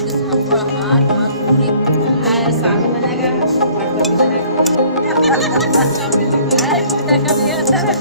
ಇದು ಹಪ್ಪಳ ಹಾಕಿ ಮತ್ತು ಪೂರಿ ಸ್ವಾಮಿ ಮನ್ಯಾಗ ಗಣಪತಿ ಮನ್ಯಾಗ ಹೇಳ್ತಾರೆ